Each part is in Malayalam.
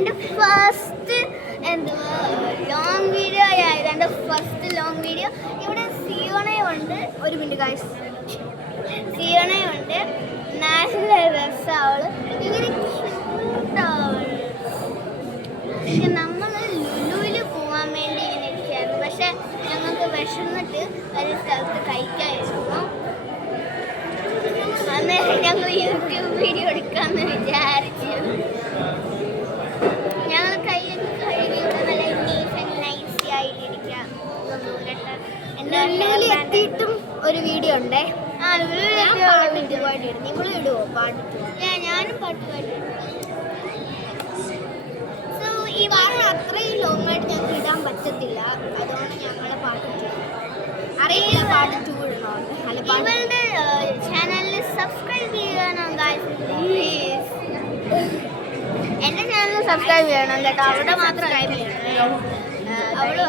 എൻ്റെ ഫസ്റ്റ് എന്തുവാ ലോങ് വീഡിയോ ആയത്. എൻ്റെ ഫസ്റ്റ് ലോങ് വീഡിയോ. ഇവിടെ സിയോണയുണ്ട്. ഒരു മിനിറ്റ് ഗൈസ്. സിയോണയുണ്ട്. നല്ല രസമാണ്. ഇങ്ങനെ ക്യൂട്ടാവൾ. പക്ഷെ നമ്മൾ ലുലുവിൽ പോകാൻ വേണ്ടി ഇങ്ങനെ ഇരിക്കുകയായിരുന്നു. പക്ഷെ ഞങ്ങൾക്ക് വിശന്നിട്ട് ഒരു സ്ഥലത്ത് കഴിക്കായിരുന്നു. അന്നേരം ഞങ്ങൾ യൂട്യൂബ് വീഡിയോ എടുക്കാമെന്ന് വിചാരിച്ചു. ഞങ്ങൾ കൈയൊക്കെ കഴുകി ഇവിടെ നല്ല നീറ്റ് ആൻഡ് നൈസി ആയിട്ടിരിക്കാം. എത്തിയിട്ടും ഒരു വീഡിയോ ഉണ്ടേ. ആ പാട്ട് ഇടും. നിങ്ങൾ ഇടുവോ പാട്ട്? ഞാനും പാട്ട് പാടിയിടും. സോ ഈ പാട്ട് അത്രയും ലോങ് ആയിട്ട് ഞങ്ങൾക്ക് ഇടാൻ പറ്റത്തില്ല. അതുകൊണ്ട് ഞങ്ങൾ പാട്ട് അറിയില്ല. പാട്ട് ചൂടണോണ്ട് ഇവളുടെ ചാനലിൽ സബ്സ്ക്രൈബ് ചെയ്യണം ഗൈസ് പ്ലീസ്. എൻ്റെ ചാനൽ സബ്സ്ക്രൈബ് ചെയ്യണം കേട്ടോ. അവിടെ മാത്രം സബ്സ്ക്രൈബ് ചെയ്യണം. അവള്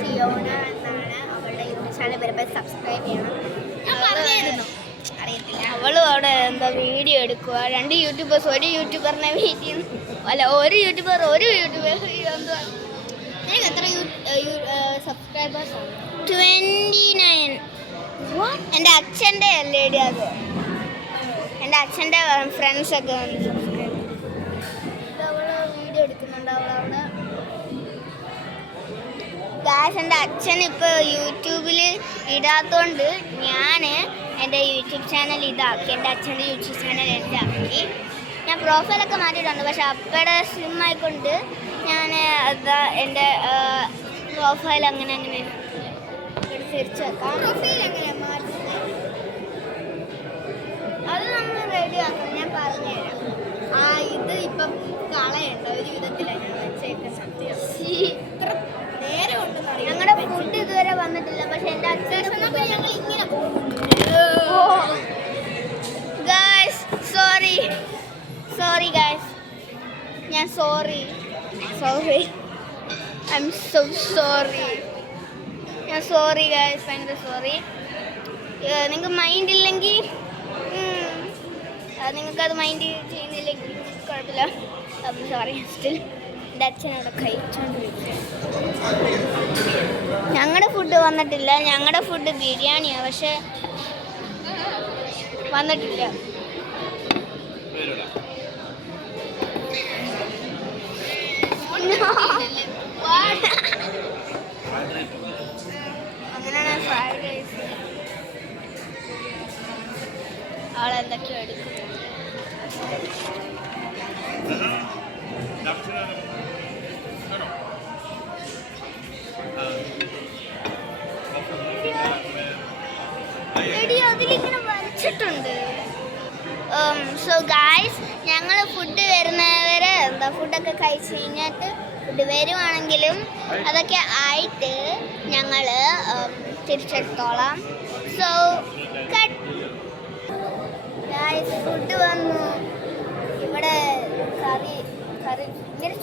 സിയോണ എന്നാണ് അവളുടെ യൂട്യൂബ് ചാനൽ. വരുമ്പോൾ സബ്സ്ക്രൈബ് ചെയ്യണം. ഞാൻ പറഞ്ഞായിരുന്നു. അറിയത്തില്ല. അവളും അവിടെ എന്താ വീഡിയോ എടുക്കുക. 2 യൂട്യൂബേഴ്സ് ഒരു യൂട്യൂബറിനെ വീട്ടിൽ അല്ല ഒരു യൂട്യൂബർ എന്തുവാ. നിനക്ക് എത്ര സബ്സ്ക്രൈബേഴ്സ്? 29. എൻ്റെ അച്ഛൻ്റെ അല്ലേടി അത്. എൻ്റെ അച്ഛൻ്റെ ഫ്രണ്ട്സൊക്കെ വന്ന് സബ്സ്ക്രൈബ്. അവള് വീഡിയോ എടുക്കുന്നുണ്ട് അവളവിടെ. ഗായ്സ് എൻ്റെ അച്ഛൻ ഇപ്പോൾ യൂട്യൂബിൽ ഇടാത്തതുകൊണ്ട് ഞാൻ എൻ്റെ യൂട്യൂബ് ചാനൽ ഇതാക്കി. എൻ്റെ അച്ഛൻ്റെ യൂട്യൂബ് ചാനൽ ഇതാക്കി. ഞാൻ പ്രൊഫൈലൊക്കെ മാറ്റിയിട്ടുണ്ട്. പക്ഷെ അപ്പയുടെ സിം ആയിക്കൊണ്ട് ഞാൻ അതാ എൻ്റെ പ്രൊഫൈൽ അങ്ങനെ തിരിച്ചു വെക്കാം. പ്രൊഫൈൽ എങ്ങനെ മാറ്റുന്നത് അത് നമ്മൾ റെഡി ആക്കണം. ഞാൻ പറഞ്ഞുതരാം. ഇത് ഇപ്പം കളയുണ്ടോ ഒരു വിധത്തിലാണ് ഞാൻ വെച്ചേക്കാം. സത്യം നേരെ കൊണ്ടുവന്നു. ഞങ്ങളുടെ ഫുഡ് ഇതുവരെ വന്നിട്ടില്ല. പക്ഷെ എൻ്റെ അച്ഛൻ ഞങ്ങൾ ഇങ്ങനെ ഗായ്സ് സോറി ഗായ്സ്. ഞാൻ sorry I M so sorry. ഞാൻ സോറി ഗായ്സ്, ഭയങ്കര സോറി. നിങ്ങൾക്ക് മൈൻഡ് ഇല്ലെങ്കിൽ നിങ്ങൾക്കത് മൈൻഡ് ചെയ്യുന്നില്ലെങ്കിൽ കുഴപ്പമില്ല. സോറി. സ്റ്റിൽ എൻ്റെ അച്ഛനവിടെ കഴിച്ചോണ്ടിരിക്കുക. ഞങ്ങളുടെ ഫുഡ് വന്നിട്ടില്ല. ഞങ്ങളുടെ ഫുഡ് ബിരിയാണിയാണ്. പക്ഷെ വന്നിട്ടില്ല. അങ്ങനെയാണ് ഫ്രൈഡ് റൈസ്. ആളെന്തൊക്കെയോ എടുക്കും. അതിലിങ്ങനെ വരച്ചിട്ടുണ്ട്. സോ ഗായ്സ് ഞങ്ങൾ ഫുഡ് വരുന്നവരെ ഫുഡൊക്കെ കഴിച്ച് കഴിഞ്ഞിട്ട് ഫുഡ് വരുവാണെങ്കിലും അതൊക്കെ ആയിട്ട് ഞങ്ങൾ തിരിച്ചെടുത്തോളാം. So cut. ഗായ്സ് ഫുഡ് വന്നു. ഇവിടെ കറി ഇങ്ങനെ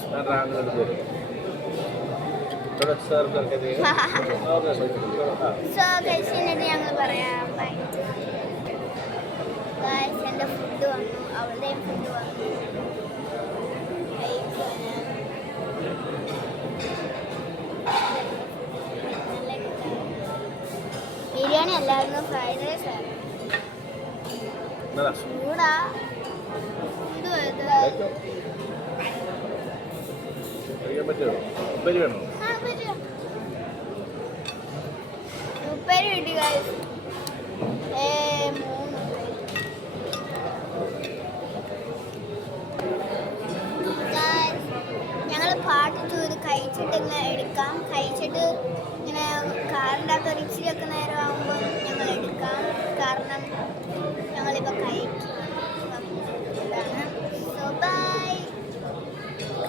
സോ കഴിച്ചിട്ട് ഞങ്ങൾ പറയാം. Bye guys. എൻ്റെ ഫുഡ് വന്നു. അവളുടെയും ഫുഡ് വന്നു. ബിരിയാണി അല്ലായിരുന്നു, ഫ്രൈഡ് റൈസ് ആയിരുന്നു. ചൂടാ. ഉപ്പേരി കിട്ടി ഗായ്സ്. ഞങ്ങൾ പാട്ട് ചെയ്ത് കഴിച്ചിട്ട് ഇങ്ങനെ എടുക്കാം. കഴിച്ചിട്ട് ഇങ്ങനെ കാറിൻ്റെ അകത്ത് ഇച്ചിരിയൊക്കെ നേരം